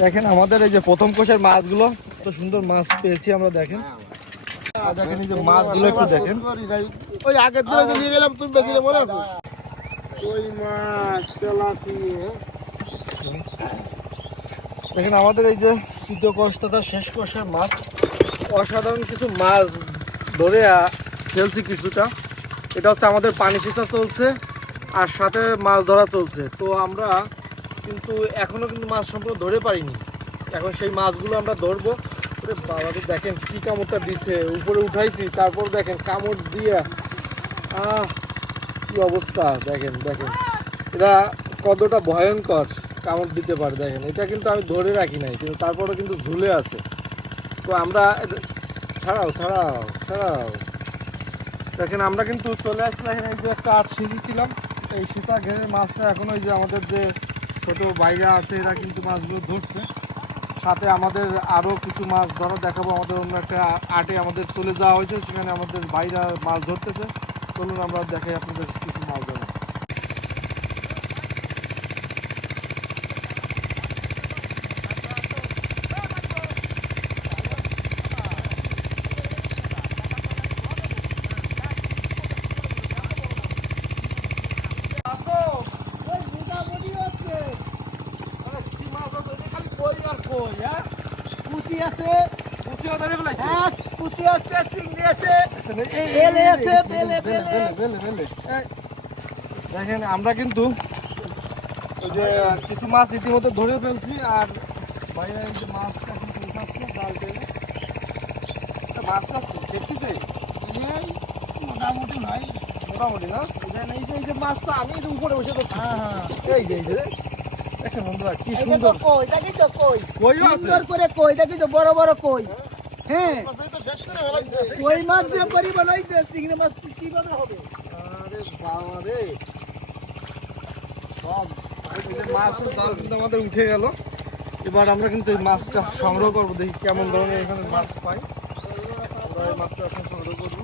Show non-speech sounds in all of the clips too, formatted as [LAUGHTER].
দেখেন আমাদের এই যে প্রথম কোষের মাছগুলো কত সুন্দর মাছ পেয়েছি আমরা দেখেন। দেখেন এই যে মাছগুলো একটু দেখেন। ওই আগের দিনে যে নিয়ে গেলাম তুমি বেশি মনে আছে? ওই মাছ তেলাপিয়া। দেখেন আমাদের এই যে তৃতীয় কোষ তথা শেষ কোষের মাছ। অসাধারণ কিছু মাছ ধরে ফেলছি কিছুটা। এটা হচ্ছে আমাদের পানি সেচা চলছে আর সাথে মাছ ধরা চলছে। তো আমরা কিন্তু এখনও কিন্তু মাছ সম্পূর্ণ ধরে পারিনি। এখন সেই মাছগুলো আমরা ধরবো। বাবা রে, দেখেন কি কামড়টা দিছে। উপরে উঠাইছি তারপর দেখেন কামড় দিয়ে। আহ কি অবস্থা। দেখেন দেখেন। এটা কতটা ভয়ঙ্কর কামড় দিতে পারে দেখেন। এটা কিন্তু আমি ধরে রাখি নাই কিন্তু তারপরে কিন্তু ঝুলে আছে। তো আমরা ছাড়াও ছাড়াও ছাড়াও। দেখেন আমরা কিন্তু চলে আসলাম এখানে যে একটা আট সিঁচেছিলাম এই সীতা ঘেরের মাছটা এখন ওই যে আমাদের যে ছোট বাইরা আছে, এরা কিন্তু মাছগুলো ধরছে। সাথে আমাদের আরও কিছু মাছ ধরা, দেখাবো আমাদের অন্য একটা আটে আমাদের চলে যাওয়া হয়েছে, সেখানে আমাদের বাইরা মাছ ধরতেছে। চলুন আমরা দেখাই আপনাদের কিছু মাছ ধরা আছে। হ্যাঁ পুঁতি আছে চিংড়ি আছে। বেলে আছে, বেলে, বেলে। দেখেন আমরা কিন্তু ওই যে কিছু মাছ ইতিমধ্যে ধরে ফেলছি আর বাইরে এই যে মাছটা জাল টেনে তা মাছ দেখছিস মোটামুটি ভাই। মোটামুটি না? এই যে- মাছটা আমি উপরে বসে তো হ্যাঁ। এই যে এই যে। দেখেন বন্ধুরা কি সুন্দর। কই? দেখি তো কই? কইও সুন্দর করে কই? দেখি তো বড় বড় কই? হ্যাঁ। কই মাছ যে পরিমাণ হইতে চিংড়ি মাছ কীভাবে হবে? আরে বাবা রে। সব। এই যে মাছের জাল কিন্তু আমাদের উঠে গেল। এবার আমরা কিন্তু এই মাছটা সংগ্রহ করব। দেখি কেমন ধরনের এখানে মাছ পাই। আমরা এই মাছটা এখন সংগ্রহ করব।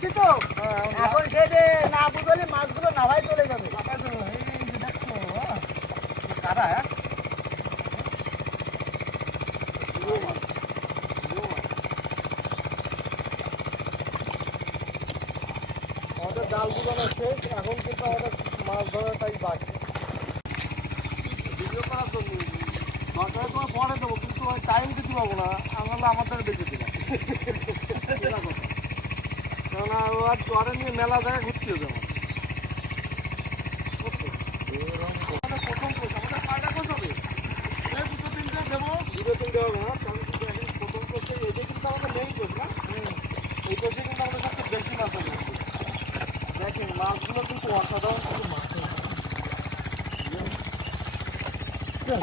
কি তো। এখন সেটা না বুঝলে মাছগুলো চলে যাবে। কারা হ্যাঁ? আমাদের জাল বুঝানো শেষ এখন কিন্তু আমাদের মাছ ধরাটাই বাকি। ভিডিও করার জন্য দরকার তোমার পরে দেবো কিন্তু ওই টাইম দিতে পারব না আমরা আমাদের বেঁচে দিলাম [LAUGHS] কেননা ও আর চরে নিয়ে মেলা জায়গায় ঘুরতে হবে আমার প্রথম কোচ আমাদের কয়টা কোচ হবে এই দুটো তিনটে দেবো দুটো তিনটে হবে না কারণ কিন্তু এখন প্রথম কোচে এটাই কিন্তু আমাদের মেইন কোচ না এই কোচে কিন্তু আমাদের সবচেয়ে বেশি মাছ হবে দেখেন মাছগুলো কিন্তু অসাধারণ কিন্তু মাছ সকাল মাছ সাতটা চলে এসো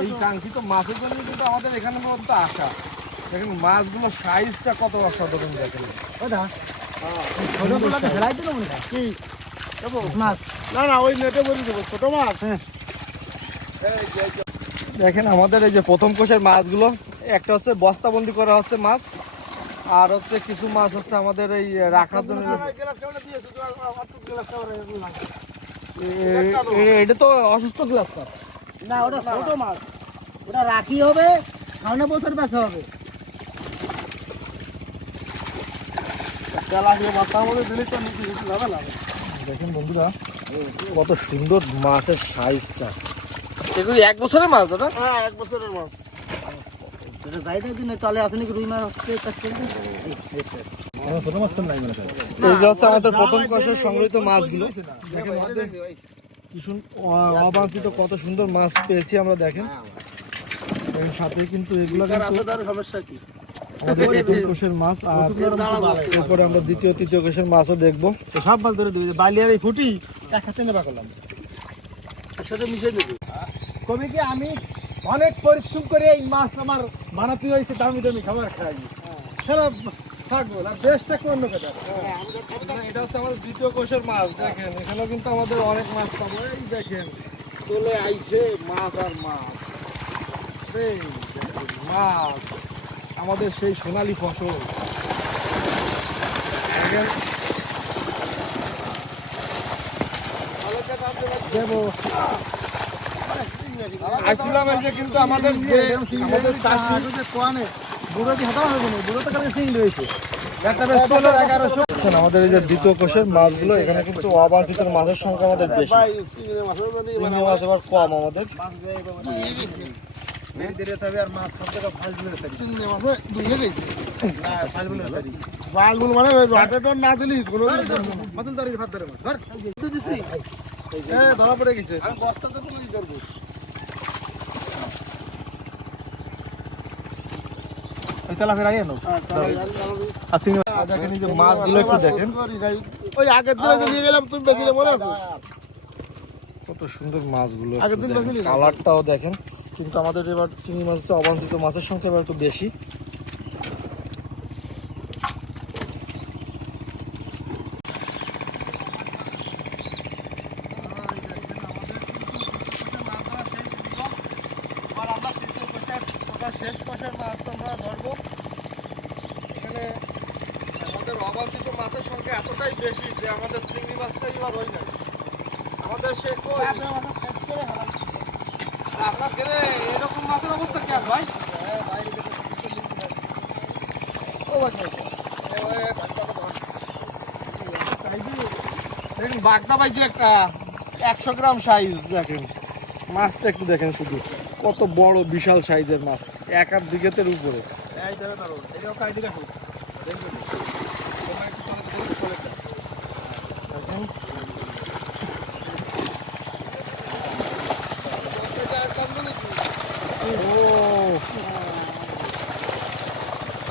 এই কাঙ্ক্ষিত মাছের জন্য কিন্তু আমাদের এখানে মধ্যে আসা। দেখেন মাছগুলো সাইজটা কত অসাধারণ দেখেন। হয়। কি? মাছ। না না ওই নেটে বলে দেবো ছোট মাছ। হ্যাঁ। দেখেন আমাদের এই যে প্রথম কোষের মাছগুলো একটা হচ্ছে বস্তাবন্দি করা হচ্ছে মাছ আর হচ্ছে কিছু মাছ হচ্ছে আমাদের এই রাখার জন্য এ- এটা তো অসুস্থ গ্লাস কাপ না ওটা ছোট মাছ। ওটা রাখি হবে সামনে বছর বেচা হবে। দেখেন বন্ধুরা কত সুন্দর মাছের সাইজটা এগুলি এক বছরের মাছ দাদা? হ্যাঁ এক বছরের মাছ। এটা যাই দেখি তাহলে রুই মাছ আসতে চাষ করে এই যে হচ্ছে আমাদের প্রথম কষের সংগ্রহিত মাছগুলো। অ- অবাঞ্ছিত কত সুন্দর মাছ পেয়েছি আমরা দেখেন। এর সাথে কিন্তু এগুলো সমস্যা কি? আমাদের প্রথম কোষের মাছ আর এরপরে আমরা দ্বিতীয় তৃতীয় কোষের মাছও দেখব। তো সব মাছ ধরে দিবি বালি আর এই ফুটি একসাথে নেবা করলাম। একসাথে মিশিয়ে দেবো। কবি কি আমি অনেক পরিশ্রম করে এই মাছ আমার বানাতে হয়েছে দামি দামি খাবার খাই। সেটা থাকব না বেশটা কোন এটা হচ্ছে আমাদের দ্বিতীয় কোষের মাছ দেখেন এখানেও কিন্তু আমাদের অনেক মাছ পাবো। এই দেখেন চলে আইছে মাছ আর মাছ। এই মাছ আমাদের সেই সোনালী ফসল। আসছিলাম এই যে কিন্তু আমাদের যে আমাদের চাষি কোয়ানে বুড়ো হাতাও হবে না তো রয়েছে। আমাদের এই যে দ্বিতীয় কোষের মাছগুলো এখানে কিন্তু অবাঞ্ছিত মাছের সংখ্যা আমাদের বেশি। চিংড়ি মাছ এবার কম আমাদের। আর মাছ সব জায়গায় ফাঁস দিলে থাকি ফাঁস দিলে থাকি মাছগুলো মানে রটেটর না দিলি কোনো মাতুল ধরে ভাত ধরে ধর দিছি হ্যাঁ ধরা পড়ে গেছে আমি বস্তাতে পুলিশ ধরবো ওই আগে নো আর চিংড়ি দেখেন যে মাছগুলো একটু দেখেন। ওই আগের দিনে যে নিয়ে গেলাম তুমি বেশি মনে আছে? কত সুন্দর মাছগুলো কালারটাও দেখেন। কিন্তু আমাদের এবার চিংড়ি মাছ হচ্ছে অবাঞ্ছিত মাছের সংখ্যা এবার একটু বেশি। শেষ কোষের মাছ আমরা ধরবো এখানে আমাদের অবাঞ্ছিত মাছের সংখ্যা এতটাই বেশি যে আমাদের চিংড়ি মাছটাই এবার হয়ে যায়। আমাদের সে কই? আপনার এরকম মাছের অবস্থা কেন ভাই? ও ভাই দেখেন একটা একশো গ্রাম সাইজ দেখেন মাছটা একটু দেখেন শুধু। কত বড় বিশাল সাইজের মাছ এক হাত দিকেতের উপরে। এই ধরে ধরো এটাও কাই দিকে হোক দেখেন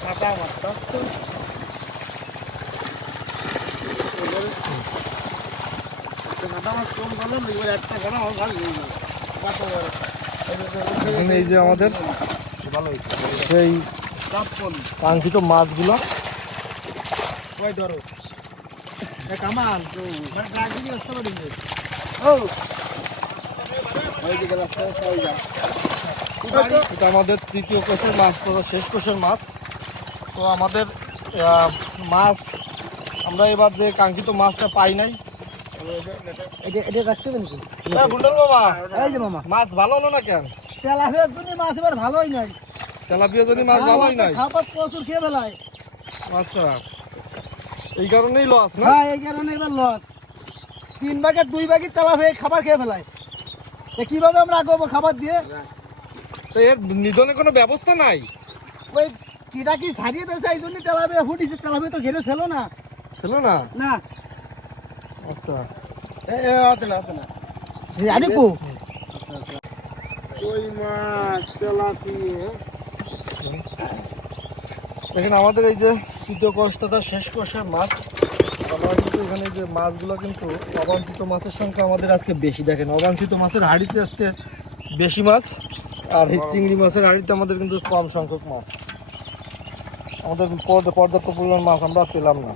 ও কাটা মাছ তো এখানে এই যে আমাদের সেই কাঙ্ক্ষিত মাছগুলো। ধরো আসতে আমাদের তৃতীয় কোষের মাছ শেষ কোষের মাছ। তো আমাদের মাছ আমরা এবার যে কাঙ্ক্ষিত মাছটা পাই নাই। এটা এটা রাখতে বুলডল এই যে মামা। মাছ ভালো হলো না কেন? তেলাপিয়ার জন্য মাছ এবার ভালোই নাই। জন্য মাছ ভালোই নাই? খাবার প্রচুর খেয়ে বেলায় আচ্ছা এই কারণেই লস না? হ্যাঁ এই কারণে এবার লস তিন ভাগের দুই তেলাপিয়া খাবার খেয়ে ফেলায়। তা কীভাবে আমরা আগাবো খাবার দিয়ে? তো এর নিধনে কোনো ব্যবস্থা নাই? ওই কিটা কি ছাড়িয়ে দিয়েছে? এই জন্য তেলাপিয়া ফুটিছে তেলাপিয়া তো ঘেরে ছিল না। ছিল না? না। আচ্ছা। আরে কো ওই মাছ তেলাপিয়া দেখেন আমাদের এই যে তৃতীয় কোষ তথা শেষ কোষের মাছ আমরা কিন্তু এখানে যে মাছগুলো কিন্তু অবাঞ্ছিত মাছের সংখ্যা আমাদের আজকে বেশি। দেখেন অবাঞ্ছিত মাছের হাড়িতে আজকে বেশি মাছ আর চিংড়ি মাছের হাড়িতে আমাদের কিন্তু কম সংখ্যক মাছ। আমাদের পর্যাপ্ত পরিমাণ মাছ আমরা পেলাম না।